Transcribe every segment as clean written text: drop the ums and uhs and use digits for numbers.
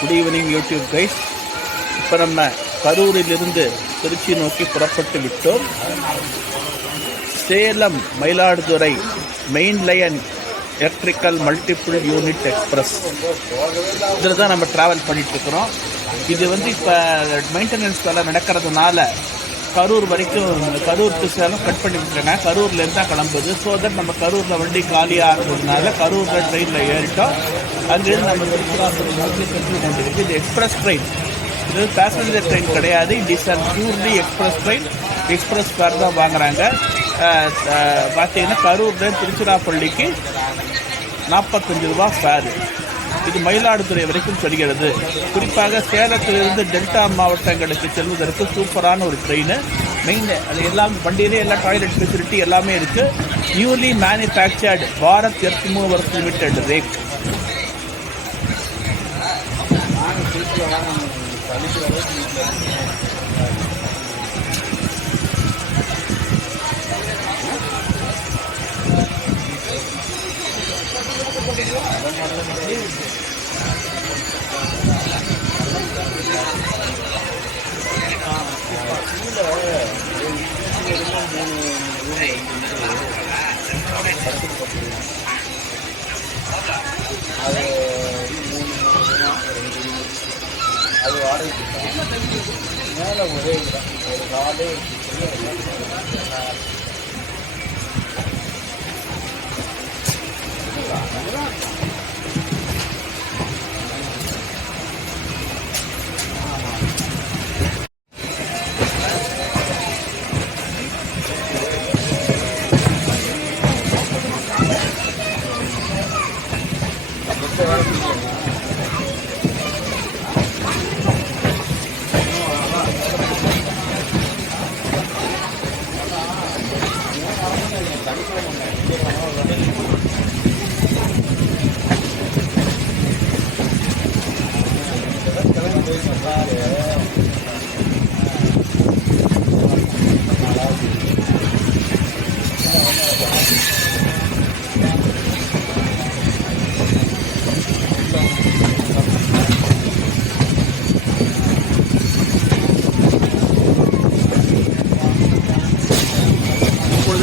Good evening YouTube guys. இப்போ நம்ம கரூரிலிருந்து திருச்சி நோக்கி புறப்பட்டு விட்டோம். Salem Mayiladuthurai main line electrical multiple unit express இதில் தான் நம்ம ட்ராவல் பண்ணிகிட்ருக்குறோம். இது இப்போ மெயின்டெனன்ஸ் வேலை நடக்கிறதுனால கரூர் வரைக்கும், கரூர் டு சேலம் கட் பண்ணி விட்டுருங்க. கரூர்லேருந்து தான் கிளம்புது. ஸோ தட் நம்ம கரூரில் வண்டி காலியாக இருந்ததுனால கரூரில் ட்ரெயினில் ஏறிட்டோம். அங்கேருந்து நம்ம கொண்டிருக்கு. இது எக்ஸ்பிரஸ் ட்ரெயின், இது பேசஞ்சர் ட்ரெயின் கிடையாது. It is and purely express train. Express fare தான் வாங்குறாங்க. பார்த்தீங்கன்னா கரூர்லேருந்து திருச்சிராப்பள்ளிக்கு 45 ரூபா ஃபேரு. இது மயிலாடுதுறை வரைக்கும் செல்கிறது. குறிப்பாக சேலத்திலிருந்து டெல்டா மாவட்டங்களுக்கு செல்வதற்கு சூப்பரான ஒரு ட்ரெயின். மெயின் அது எல்லாம் வண்டியிலே எல்லாம் டாய்லெட் ஃபெசிலிட்டி எல்லாமே இருக்குது. Newly manufactured Bharat earth movers limited rack. அது வாடகை மேலே ஒரே ஒரு நாளே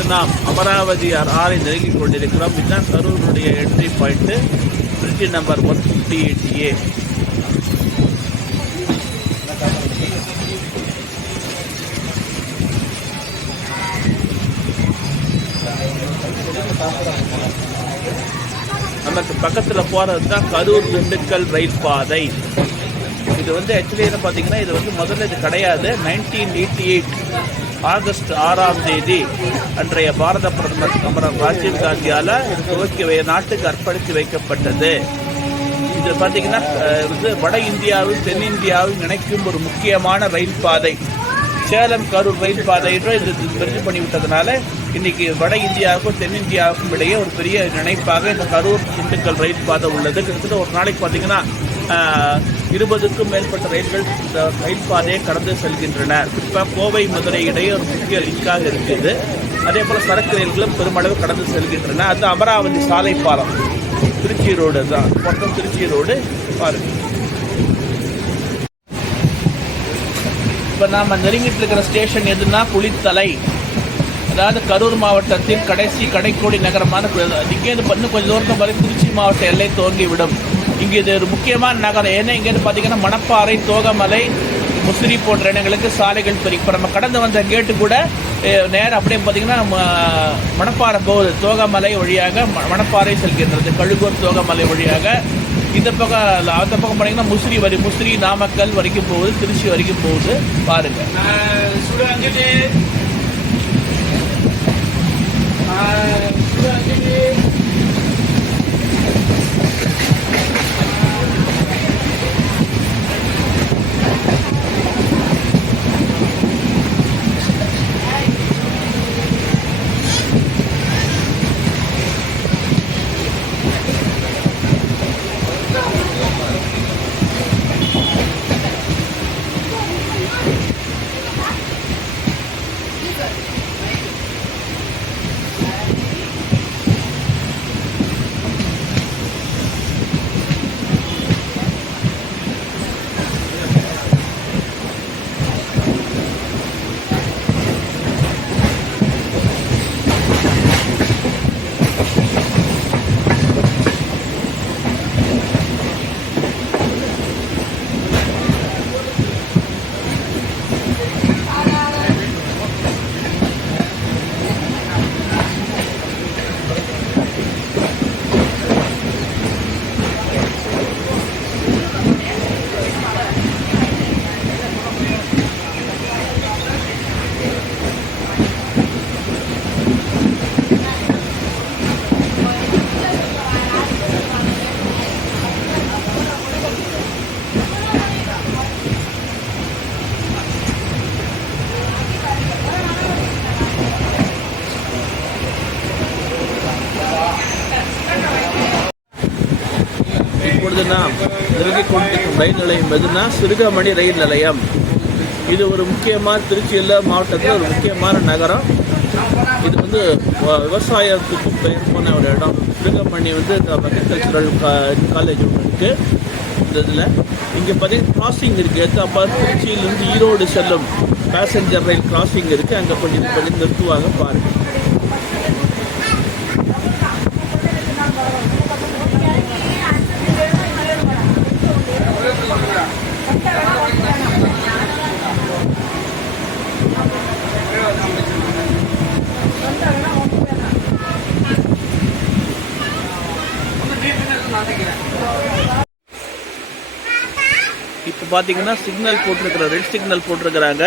நாம் அமராவதி ஆறை நெருங்கிக் கொண்டிருக்கிறோம். இதுதான் கரூருடைய entry point. Trichy number 158A. நமக்கு பக்கத்தில் போகிறது தான் கரூர் திண்டுக்கல் ரயில் பாதை. இது ஆக்சுவலி என்ன பார்த்தீங்கன்னா, இது முதல்ல இது கிடையாது. 1988 ஆகஸ்ட் 6ஆம் தேதி அன்றைய பாரத பிரதமர் ராஜீவ் காந்தியால் துவக்கி நாட்டுக்கு அர்ப்பணித்து வைக்கப்பட்டது. இது பார்த்தீங்கன்னா வட இந்தியாவும் தென்னிந்தியாவும் இணைக்கும் ஒரு முக்கியமான ரயில் பாதை. சேலம் கரூர் ரயில் பாதை இது விருது பண்ணிவிட்டதுனால இன்னைக்கு வட இந்தியாவுக்கும் தென்னிந்தியாவுக்கும் இடையே ஒரு பெரிய இணைப்பாக இந்த கரூர் திண்டுக்கல் ரயில் பாதை உள்ளது. கிட்டத்தட்ட ஒரு நாளைக்கு பார்த்தீங்கன்னா 20க்கும் மேற்பட்ட ரயில்கள் இந்த ரயில் பாதையை கடந்து செல்கின்றன. குறிப்பாக கோவை மதுரை இடையே ஒரு முக்கிய லிங்காக இருக்குது. அதே போல் சரக்கு ரயில்களும் பெருமளவு கடந்து செல்கின்றன. அது அமராவதி சாலை பாலம், திருச்சி ரோடு தான், மொத்தம் திருச்சி ரோடு பாருங்க. இப்போ நாம் நெருங்கிட்டு இருக்கிற ஸ்டேஷன் எதுனா குளித்தலை, அதாவது கரூர் மாவட்டத்தின் கடைக்கோடி நகரமான இங்கேருந்து கொஞ்சம் தூரத்தை வரை திருச்சி மாவட்ட எல்லை துவங்கிவிடும். இங்கே இது ஒரு முக்கியமான நகரம். ஏன்னா இங்கேருந்து பார்த்தீங்கன்னா மணப்பாறை, தோகமலை, முசிறி போன்ற இடங்களுக்கு சாலைகள் பெரிய. இப்போ நம்ம கடந்து வந்த கேட்டு கூட நேரம் அப்படியே பார்த்தீங்கன்னா மணப்பாறை போகுது. தோகமலை வழியாக மணப்பாறை செல்கின்றது. கழுகூர் தோகமலை வழியாக. இந்த பக்கம் அந்த பக்கம் பார்த்தீங்கன்னா முசிறி நாமக்கல் வரைக்கும் போகுது, திருச்சி வரைக்கும் போகுது. பாருங்க. எதுனா நெருங்கி கொண்டிருக்கும் ரயில் நிலையம் எதுனா சிறுகமணி ரயில் நிலையம். இது ஒரு முக்கியமான திருச்சியில் மாவட்டத்தில் ஒரு முக்கியமான நகரம். இது வந்து விவசாயத்துக்கு பெயர் போன ஒரு இடம். சிறுகமணி வந்து அக்ரிகல்ச்சரல் காலேஜ் ஒன்று இருக்குது. இந்த இதில் இங்கே பார்த்தீங்கன்னா கிராசிங் இருக்குது. அப்போ திருச்சியிலேருந்து ஈரோடு செல்லும் பேசஞ்சர் ரயில் கிராசிங் இருக்குது. அங்கே கொஞ்சம் பண்ணி நிறுத்துவாங்க பாருங்கள். இப்போ பார்த்தீங்கன்னா சிக்னல் போட்டிருக்கிற ரெட் சிக்னல் போட்டிருக்கிறாங்க.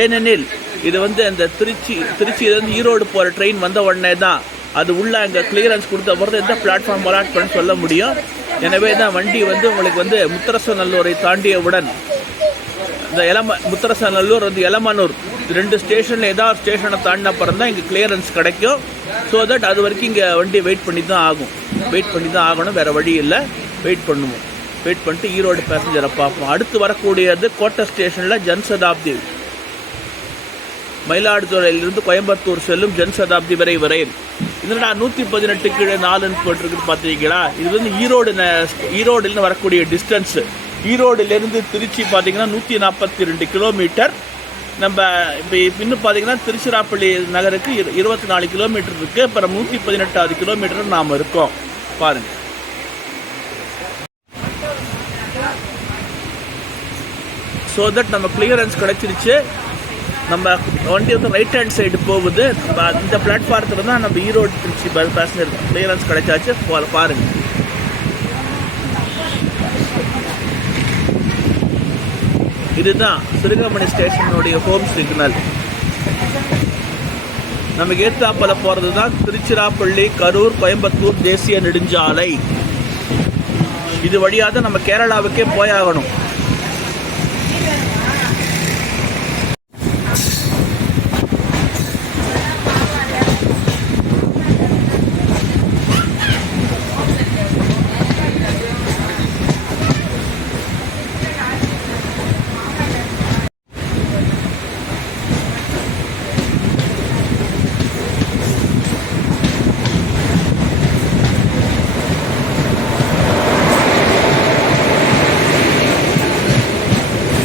ஏனெனில் இது வந்து அந்த திருச்சியிலேருந்து ஈரோடு போகிற ட்ரெயின் வந்த உடனே தான் அது உள்ள அங்கே கிளியரன்ஸ் கொடுத்த பிறகு எந்த பிளாட்ஃபார்ம் அலாட் பண்ண சொல்ல முடியும். எனவே தான் வண்டி வந்து உங்களுக்கு வந்து முத்தரசநல்லூரை தாண்டியவுடன் இந்த முத்தரசநல்லூர் வந்து எலமனூர் 2 ஸ்டேஷனில் ஏதாவது ஸ்டேஷனை தாண்டின அப்புறம் தான் இங்கே கிளியரன்ஸ் கிடைக்கும். ஸோ தட் அது வரைக்கும் இங்கே வண்டி வெயிட் பண்ணி தான் ஆகணும். வேறு வழி இல்லை, வெயிட் பண்ணிட்டு ஈரோடு பேசஞ்சரை பார்ப்போம். அடுத்து வரக்கூடியது கோட்டை ஸ்டேஷனில் ஜன்சதாப்தி, மயிலாடுதுறையிலிருந்து கோயம்புத்தூர் செல்லும் ஜன்சதாப்தி விரைவு ரயில். இதனால் 118 கீழே 4 போட்டிருக்குன்னு பார்த்துருக்கீங்களா? இது வந்து ஈரோடுலேருந்து வரக்கூடிய டிஸ்டன்ஸு. ஈரோடுலேருந்து திருச்சி பார்த்தீங்கன்னா 142 கிலோமீட்டர். நம்ம இப்போ இன்னும் பார்த்தீங்கன்னா திருச்சிராப்பள்ளி நகருக்கு 24 கிலோமீட்டர் இருக்குது. அப்புறம் 118வது கிலோமீட்டர் நாம் இருக்கோம் பாருங்கள். ஸோ தட் நம்ம கிளியரன்ஸ் கிடச்சிருச்சு. நம்ம வண்டி வந்து ரைட் ஹேண்ட் சைடு போகுது. இந்த பிளாட்ஃபாரத்தில் தான் நம்ம ஈரோடு திருச்சி பேசஞ்சர் கிளியரன்ஸ் கிடைச்சாச்சு பாருங்கள். இதுதான் சிறுகமணி ஸ்டேஷனுடைய ஹோம் சிக்னல். நமக்கு ஏத்தாப்பல போகிறது தான் திருச்சிராப்பள்ளி, கரூர், கோயம்புத்தூர் தேசிய நெடுஞ்சாலை. இது வழியாக நம்ம கேரளாவுக்கே போயாகணும்.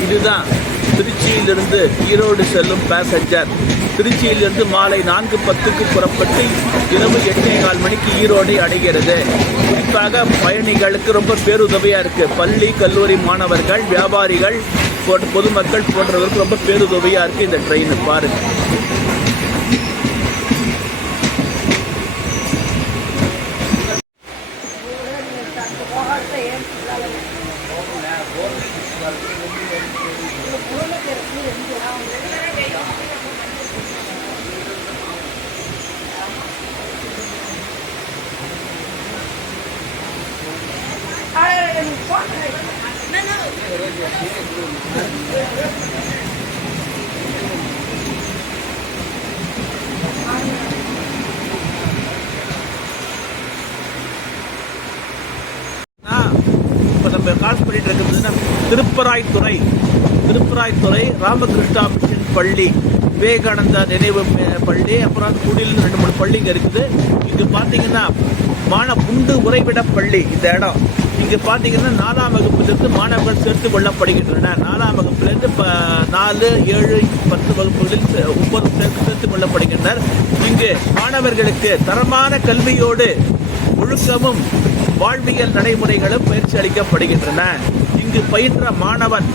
இதுதான் திருச்சியிலிருந்து ஈரோடு செல்லும் பேசஞ்சர். திருச்சியிலிருந்து மாலை 4:10 புறப்பட்டு இரவு 8:15 மணிக்கு ஈரோடை அடைகிறது. குறிப்பாக பயணிகளுக்கு ரொம்ப பேருதவியாக இருக்குது. பள்ளி கல்லூரி மாணவர்கள், வியாபாரிகள், பொதுமக்கள் போன்றவர்களுக்கு ரொம்ப பேருதவியாக இருக்குது இந்த ட்ரெயின் பாருங்கள். இப்போ நம்ம காசு பண்ணிட்டு இருக்கிறதுனா திருப்பராய்த்துறை ராமகிருஷ்ணா மிஷன் பள்ளி, விவேகானந்தா நினைவு பள்ளி, அப்புறம் குடியில் 2-3 பள்ளிங்க இருக்குது. இங்கே பார்த்தீங்கன்னா குண்டு உறைவிட பள்ளி இந்த இடம். இங்கே பார்த்தீங்கன்னா 4ஆம் வகுப்பிலிருந்து மாணவர்கள் சேர்த்து கொள்ளப்படுகின்றனர். 4ஆம் வகுப்பிலிருந்து 4, 7, 10 வகுப்புகளில் 9 சேர்த்து கொள்ளப்படுகின்றனர். இங்கு மாணவர்களுக்கு தரமான கல்வியோடு ஒழுக்கமும் வாழ்வியல் நடைமுறைகளும் பயிற்சி அளிக்கப்படுகின்றன. இங்கு பயின்ற மாணவன்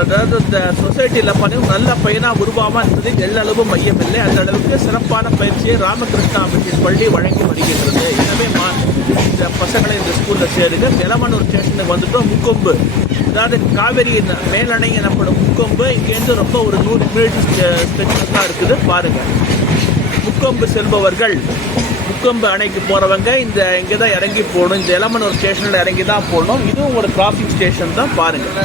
அதாவது இந்த சொசைட்டியில் பார்த்தீங்கன்னா நல்ல பையனாக உருவாமல் என்பதில் எல்லளவும் மையமில்லை. அந்த அளவுக்கு சிறப்பான பயிற்சியை ராமகிருஷ்ணா மிஷன் பள்ளி வழங்கி வருகின்றது. எனவே இந்த பசங்களை இந்த ஸ்கூலில் சேருங்க. எலமனூர் ஸ்டேஷனுக்கு வந்துட்டோம். முக்கொம்பு, அதாவது காவேரி மேலணை எனப்படும் முக்கொம்பு இங்கேருந்து ரொம்ப ஒரு 100 மீட்டர் ஸ்ட்ரெச் தான் இருக்குது பாருங்கள். முக்கொம்பு செல்பவர்கள், முக்கொம்பு அணைக்கு போகிறவங்க இங்கே தான் இறங்கி போகணும். இந்த எலமனூர் ஸ்டேஷனில் இறங்கி தான் போகணும். இதுவும் ஒரு கிராசிங் ஸ்டேஷன் தான் பாருங்கள்.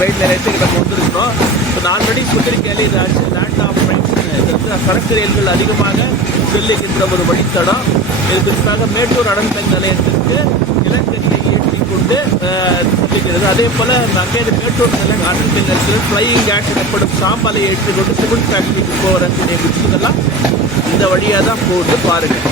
ரயில் நிலையத்துக்கு நம்ம வந்திருக்கிறோம். இப்போ நான் ஆல்ரெடி சொல்லியிருக்கேன், இது லேண்ட் ஆஃப் ட்ரெயின்ஸ். இது வந்து சரக்கு ரயில்கள் அதிகமாக செல்லுகின்ற ஒரு வழித்தடம். இதற்காக மேட்டூர் அடர்மின் நிலையத்திற்கு நிலக்கரியை ஏற்றிக்கொண்டு செல்லுகிறது. அதே போல் அங்கே மேட்டூர் அடர்மின் நிலையத்தில் ஃப்ளையிங் ஆஷ் எனப்படும் சாம்பலை ஏற்றிக்கொண்டு சிமெண்ட் ஃபேக்டரிக்கு போகிறக்கூடிய விஷயங்கள்லாம் இந்த வழியாக தான் போகுது. பாருங்கள்,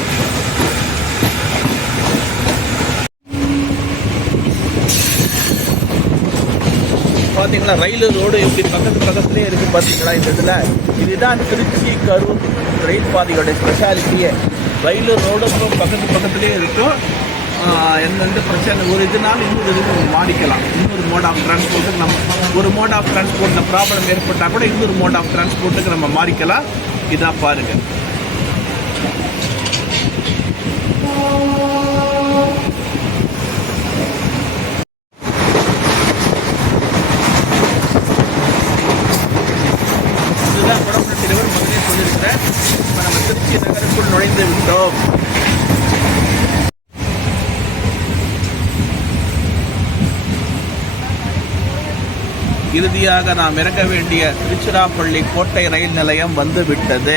பார்த்தீங்களா ரயில் ரோடு எப்படி பக்கத்துலேயே இருக்குது பார்த்தீங்களா. இந்த இதில் இதுதான் திருச்சி கரூர் ரயில் பாதையோட ஸ்பெஷாலிட்டியே. ரயில் ரோடு பக்கத்துலேயே இருக்கும். எந்த பிரச்சனை ஒரு இதுனாலும் இன்னொரு இது மாறிக்கலாம். இன்னொரு மோட் ஆஃப் டிரான்ஸ்போர்ட்டுக்கு நம்ம ஒரு மோட் ஆஃப் டிரான்ஸ்போர்ட்டில் ப்ராப்ளம் ஏற்பட்டால் கூட இன்னொரு மோட் ஆஃப் டிரான்ஸ்போர்ட்டுக்கு நம்ம மாறிக்கலாம். இதான் பாருங்கள். இதுதான் குடமுழுக்கு ரிவர், முதலே சொல்லியிருக்கிறேன். இப்போ நம்ம திருச்சி நகருக்குள் நுழைந்து விட்டோம். இறுதியாக நாம் இறங்க வேண்டிய திருச்சிராப்பள்ளி கோட்டை ரயில் நிலையம் வந்து விட்டது.